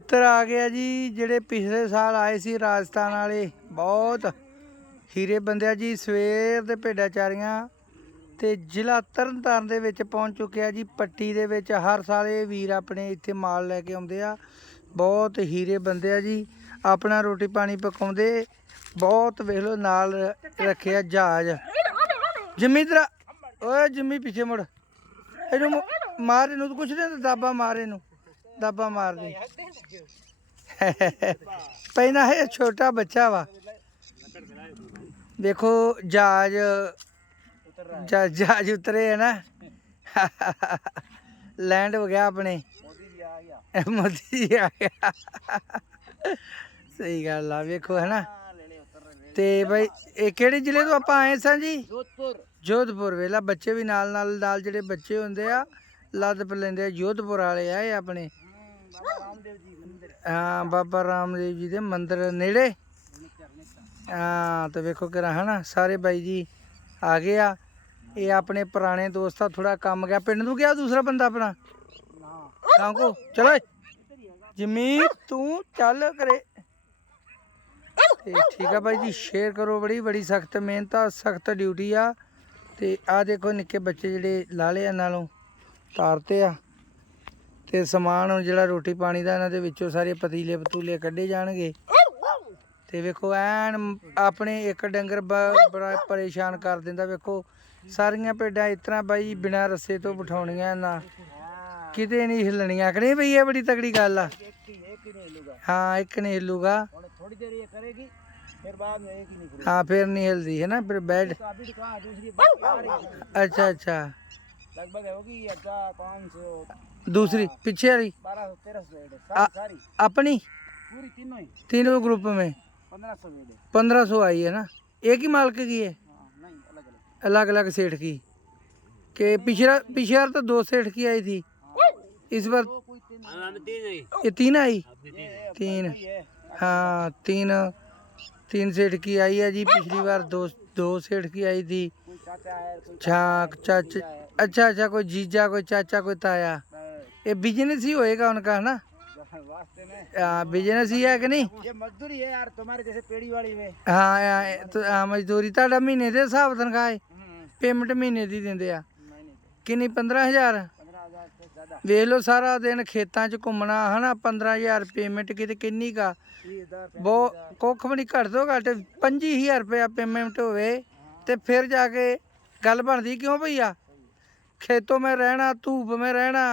ਇੱਧਰ ਆ ਗਿਆ ਜੀ, ਜਿਹੜੇ ਪਿਛਲੇ ਸਾਲ ਆਏ ਸੀ ਰਾਜਸਥਾਨ ਵਾਲੇ, ਬਹੁਤ ਹੀਰੇ ਬੰਦਿਆ ਜੀ, ਸਵੇਰ ਦੇ ਭੇਡਾਂ ਚਾਰੀਆਂ ਤੇ ਜ਼ਿਲ੍ਹਾ ਤਰਨਤਾਰਨ ਦੇ ਵਿੱਚ ਪਹੁੰਚ ਚੁੱਕਿਆ ਜੀ, ਪੱਟੀ ਦੇ ਵਿੱਚ ਹਰ ਸਾਲ ਇਹ ਵੀਰ ਆਪਣੇ ਇੱਥੇ ਮਾਲ ਲੈ ਕੇ ਆਉਂਦੇ ਆ, ਬਹੁਤ ਹੀਰੇ ਬੰਦੇ ਆ ਜੀ, ਆਪਣਾ ਰੋਟੀ ਪਾਣੀ ਪਕਾਉਂਦੇ, ਬਹੁਤ ਵੇਖ ਲਓ ਨਾਲ ਰੱਖਿਆ ਜਹਾਜ਼। ਜਿੰਮੀ ਇਧਰ ਓਏ ਜਿੰਮੀ ਪਿੱਛੇ ਮੁੜ, ਇਹਨੂੰ ਮਾਰ ਇਹਨੂੰ ਕੁਛ ਨਹੀਂ ਦਾਬਾ ਮਾਰ ਇਹਨੂੰ, ਦਾਬਾ ਮਾਰ ਦੇ। ਪਹਿਨਾ ਹੈ ਛੋਟਾ ਬੱਚਾ ਵਾ। ਦੇਖੋ ਜਾਜ ਜਾਜ ਉਤਰੇ ਹੈ ਨਾ। ਲੈਂਡ ਹੋ ਗਿਆ ਆਪਣੇ। ਮੋਦੀ ਜੀ ਆ ਗਿਆ। ਸਹੀ ਗੱਲ ਆ ਵੇਖੋ ਹੈ ਨਾ ਤੇ ਭਾਈ ਇਹ ਕਿਹੜੇ ਜ਼ਿਲ੍ਹੇ ਤੋਂ ਆਪਾਂ ਆਏ ਸਾਂ ਜੀ? ਜੋਧਪੁਰ। ਜੋਧਪੁਰ ਵੇਲਾ ਬੱਚੇ ਵੀ ਨਾਲ ਨਾਲ ਨਾਲ ਜਿਹੜੇ ਬੱਚੇ ਹੁੰਦੇ ਆ ਲੱਦ ਲੈਂਦੇ ਆ ਜੋਧਪੁਰ ਵਾਲੇ ਆ ਇਹ ਆਪਣੇ। ਹਾਂ ਬਾਬਾ ਰਾਮਦੇਵ ਜੀ ਦੇ ਮੰਦਿਰ ਨੇੜੇ। ਹਾਂ ਤੇ ਵੇਖੋ ਕਿ ਹਨਾ? ਸਾਰੇ ਬਾਈ ਜੀ ਆ ਗਏ ਆ। ਇਹ ਆਪਣੇ ਪੁਰਾਣੇ ਦੋਸਤ ਆ ਥੋੜਾ ਕੰਮ ਗਿਆ। ਪਿੰਡ ਨੂੰ ਗਿਆ ਦੂਸਰਾ ਬੰਦਾ ਆਪਣਾ? ਨਾ ਕੋ, ਚਲੋ ਜਮੀ ਤੂੰ ਚੱਲ ਕਰੇ ਠੀਕ ਆ ਬਾਈ ਜੀ, ਸ਼ੇਅਰ ਕਰੋ ਬੜੀ ਬੜੀ ਸਖਤ ਮਿਹਨਤ ਆ, ਸਖਤ ਡਿਊਟੀ ਆ। ਤੇ ਆ ਦੇਖੋ ਨਿੱਕੇ ਬੱਚੇ ਜਿਹੜੇ ਲਾਲੇ ਆ ਨਾਲੋਂ ਤਾਰਤੇ ਆ। ਤੇ ਸਮਾਨ ਜਿਹੜਾ ਰੋਟੀ ਪਾਣੀ ਦਾ ਇਹਨਾਂ ਦੇ ਵਿੱਚੋਂ ਸਾਰੇ ਪਤੀਲੇ ਪਤੂਲੇ ਕੱਢੇ ਜਾਣਗੇ। ਤੇ ਵੇਖੋ ਐਨ ਆਪਣੇ ਇੱਕ ਡੰਗਰ ਬੜਾ ਪਰੇਸ਼ਾਨ ਕਰ ਦਿੰਦਾ ਵੇਖੋ। ਸਾਰੀਆਂ ਭੇਡਾਂ ਇਸ ਤਰ੍ਹਾਂ ਬਾਈ ਬਿਨਾਂ ਰੱਸੇ ਤੋਂ ਬਿਠਾਉਣੀਆਂ ਨਾ ਕਿਤੇ ਨਹੀਂ ਹਿੱਲਣੀਆਂ। ਕਰੇ ਬਈ ਇਹ ਬੜੀ ਤਕੜੀ ਗੱਲ ਆ? ਹਾਂ ਇੱਕ ਨਹੀਂ ਹਿੱਲੂਗਾ। ਫਿਰ ਬਾਅਦ ਹਾਂ ਫਿਰ ਨਹੀਂ ਹਿਲਦੀ ਹੈ ਨਾ? ਫਿਰ ਬੈਡ ਅੱਛਾ ਅੱਛਾ। लगभग होगी हज़ार पाँच सौ दूसरी पीछे वाली? बारह सौ तेरह सौ सारी अपनी? पूरी तीनों ही। तीनों ग्रुप में? पंद्रह सौ वेड पंद्रह सौ आई है ना? एक ही मालिक की है? हाँ नहीं अलग अलग। सेठ की। कि पिछला पिछला तो दो सेठ की आई थी। इस बार तो कोई ये तीन आई? ये तीन। है। हाँ तीन। तीन सेठ की आई है जी पिछली बार दो दो सेठ की आई थी कोई चाचा है कोई छाक चाचा अच्छा अच्छा कोई जीजा कोई चाचा कोई ताया अ, ये बिजनेस ही होएगा उनका है ना वास्ते में हाँ, बिजनेस ही है कि नहीं ये मजदूरी है यार तुम्हारे जैसे पेड़ी वाली में ਹਾਂ ਆ, ਤੇ ਆ ਮਜ਼ਦੂਰੀ ਤੁਹਾਡਾ ਮਹੀਨੇ ਦੇ ਹਿਸਾਬ ਤਨਖਾਹ ਹੈ हम्म, ਪੇਮੈਂਟ ਮਹੀਨੇ ਦੀ ਦਿੰਦੇ ਆ नहीं नहीं ਕਿੰਨੀ 15000 ਵੇਖ ਲੋ ਸਾਰਾ ਦਿਨ ਖੇਤਾਂ 'ਚ ਘੁੰਮਣਾ ਹਨਾ 15000 ਪੇਮੈਂਟ ਕਿਤੇ ਕਿੰਨੀ ਕਾ ਬਹੁਤ ਕੁੱਖ ਵੀ ਨਹੀਂ ਘੱਟ ਤੋਂ ਘੱਟ 25000 ਰੁਪਏ ਪੇਮੈਂਟ ਹੋਵੇ ਤੇ ਫਿਰ ਜਾ ਕੇ ਗੱਲ ਬਣਦੀ ਕਿਉਂ ਭਈਆ ਖੇਤੋਂ ਮੈਂ ਰਹਿਣਾ ਧੂਪ ਮੈਂ ਰਹਿਣਾ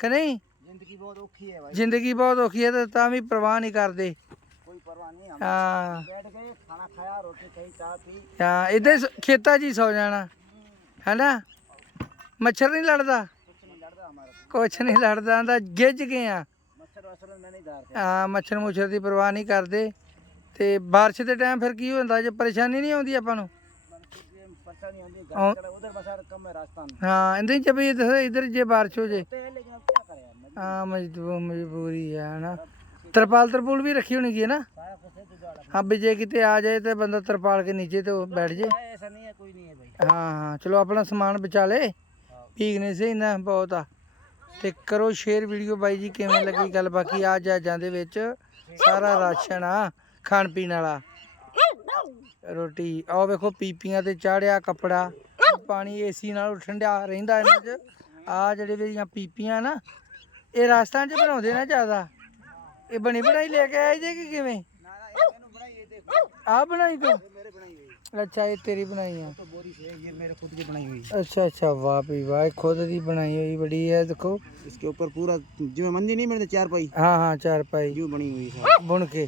ਕਿ ਨਹੀਂ? ਜ਼ਿੰਦਗੀ ਬਹੁਤ ਔਖੀ ਹੈ ਬਾਈ। ਜ਼ਿੰਦਗੀ ਬਹੁਤ ਔਖੀ ਹੈ ਤੇ ਤਾਂ ਵੀ ਪਰਵਾਹ ਨਹੀਂ ਕਰਦੇ। ਕੋਈ ਪਰਵਾਹ ਨਹੀਂ ਹਾਂ। ਬੈਠ ਕੇ ਖਾਣਾ ਖਾਇਆ ਰੋਟੀ ਖਾਈ ਚਾਹ ਪੀ। ਹਾਂ ਇਧਰ ਖੇਤਾਂ 'ਚ ਹੀ ਸੌ ਜਾਣਾ ਹੈਨਾ? ਮੱਛਰ ਨਹੀਂ ਲੜਦਾ? ਕੁਛ ਨਹੀਂ ਲੜਦਾ ਦਾ ਗਿੱਜ ਗਏ ਆ। ਮੱਛਰ ਵਸਰ ਮੈਂ ਨਹੀਂ ਮੁੱਛਰ ਦੀ ਪਰਵਾਹ ਨਹੀਂ ਕਰਦੇ। ਤੇ ਬਾਰਿਸ਼ ਦੇ ਟਾਈਮ ਫਿਰ ਕੀ ਹੁੰਦਾ ਜੇ ਪਰੇਸ਼ਾਨੀ ਨਹੀਂ ਆਉਂਦੀ ਆਪਾਂ ਨੂੰ? ਪਰੇਸ਼ਾਨੀ ਆਉਂਦੀ ਘਰ ਉਧਰ ਬਸਾਰ ਕਮ ਹੈ ਰਾਸਤਾ ਹਾਂ ਇੰਦੇ ਜੇ ਵੀ ਇਧਰ ਜੇ ਬਾਰਿਸ਼ ਹੋ ਜੇ। ਹਾਂ ਮਜਬੂਰੀ। ਹੈ ਹਨਾ। ਤਰਪਾਲ ਤਰਪੂਲ ਵੀ ਰੱਖੀ ਹੋਣੀ ਹੈ ਨਾ ਹਾਂ ਵੀ ਜੇ ਕਿਤੇ ਆ ਜਾਏ ਤੇ ਬੰਦਾ ਤਰਪਾਲ ਕੇ ਨੀਚੇ ਤੇ ਬੈਠ ਜੇ। ਐਸਾ ਨਹੀਂ ਹੈ ਕੋਈ ਨਹੀਂ ਹੈ ਹਾਂ ਹਾਂ ਚਲੋ ਆਪਣਾ ਸਮਾਨ ਬਚਾ ਲੇ। ਭੀਗਨੇ ਸੇ ਨਾ ਬਹੁਤ ਆ। ਤੇ ਕਰੋ ਸ਼ੇਅਰ ਵੀਡੀਓ ਬਾਈ ਜੀ, ਕਿਵੇਂ ਲੱਗੀ ਗੱਲ ਬਾਕੀ ਆ ਜਾਜਾਂ ਦੇ ਵਿੱਚ। ਸਾਰਾ ਰਾਸ਼ਨ ਆ, ਖਾਣ ਪੀਣ ਵਾਲਾ। ਰੋਟੀ ਆ ਵੇਖੋ ਪੀਪੀਆਂ ਤੇ ਚਾੜਿਆ ਕੱਪੜਾ। ਪਾਣੀ ਏਸੀ ਨਾਲ ਠੰਡਾ ਰਹਿੰਦਾ ਇਹਨਾਂ 'ਚ। ਆ ਜਿਹੜੇ ਮੇਰੀਆਂ ਪੀਪੀਆਂ ਨਾ, ਇਹ ਰਾਸਤਾਂ 'ਚ ਬਣਾਉਂਦੇ ਨਾ ਜ਼ਿਆਦਾ। ਇਹ ਬਣੀ ਬਣਾਈ ਲੈ ਕੇ ਆਏ ਜੇ ਕਿਵੇਂ? ਆ ਬਣਾਈ ਤੂੰ। ये मेरे बनाई हुई ਅੱਛਾ ਇਹ ਤੇਰੀ ਬਣਾਈ ਆ तो बोरी से है ये मेरे खुद की बनाई हुई है ਅੱਛਾ ਅੱਛਾ ਵਾਹ ਵੀ ਵਾਹ ਇਹ ਖੁਦ ਦੀ ਬਣਾਈ ਹੋਈ ਬੜੀ ਹੈ ਦੇਖੋ इसके ऊपर पूरा जो मंजी नहीं मिलते चार पाई ਹਾਂ ਹਾਂ ਚਾਰ ਪਾਈ जो बनी हुई है ਬੁਣ ਕੇ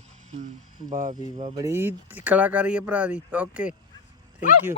ਵਾਹ ਵੀ ਵਾਹ ਬੜੀ ਕਲਾਕਾਰੀ ਹੈ ਭਰਾ ਦੀ ਓਕੇ ਥੈਂਕ ਯੂ